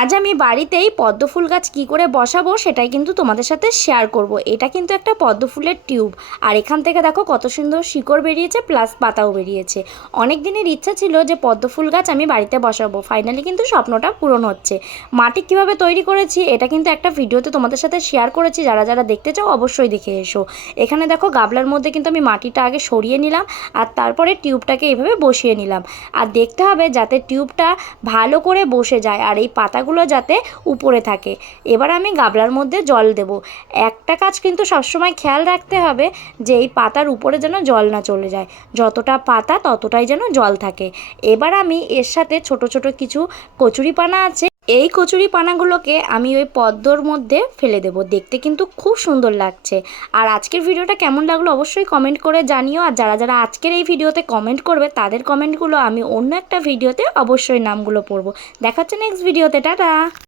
আজ আমি বাড়িতেই পদ্ম ফুল গাছ কী করে বসাবো সেটাই কিন্তু তোমাদের সাথে শেয়ার করব। এটা কিন্তু একটা পদ্ম ফুলের টিউব, আর এখান থেকে দেখো কত সুন্দর শিকড় বেরিয়েছে, প্লাস পাতাও বেরিয়েছে। অনেক দিনের ইচ্ছা ছিল যে পদ্ম ফুল গাছ আমি বাড়িতে বসাবো, ফাইনালি কিন্তু স্বপ্নটা পূরণ হচ্ছে। মাটি কীভাবে তৈরি করেছি এটা কিন্তু একটা ভিডিওতে তোমাদের সাথে শেয়ার করেছি, যারা যারা দেখতে চাও অবশ্যই দেখে এসো। এখানে দেখো গাবলার মধ্যে কিন্তু আমি মাটিটা আগে সরিয়ে নিলাম, আর তারপরে টিউবটাকে এভাবে বসিয়ে নিলাম। আর দেখতে হবে যাতে টিউবটা ভালো করে বসে যায়, আর এই পাতাগুলো যাতে উপরে থাকে। এবার আমি গাবলার মধ্যে জল দেব। একটা কাজ কিন্তু সবসময় খেয়াল রাখতে হবে যে এই পাতার উপরে যেন জল না চলে যায়, যতটা পাতা ততটাই যেন জল থাকে। এবার আমি এর সাথে ছোট ছোট কিছু কচুরিপানা আছে, এই কচুরিপানাগুলোকে আমি ওই পদ্মর মধ্যে ফেলে দেব। দেখতে কিন্তু খুব সুন্দর লাগছে। আর আজকের ভিডিওটা কেমন লাগলো অবশ্যই কমেন্ট করে জানিও। আর যারা যারা আজকের এই ভিডিওতে কমেন্ট করবে তাদের কমেন্টগুলো আমি অন্য একটা ভিডিওতে অবশ্যই নামগুলো পড়বো। দেখা হচ্ছে নেক্সট ভিডিওতে। টাটা।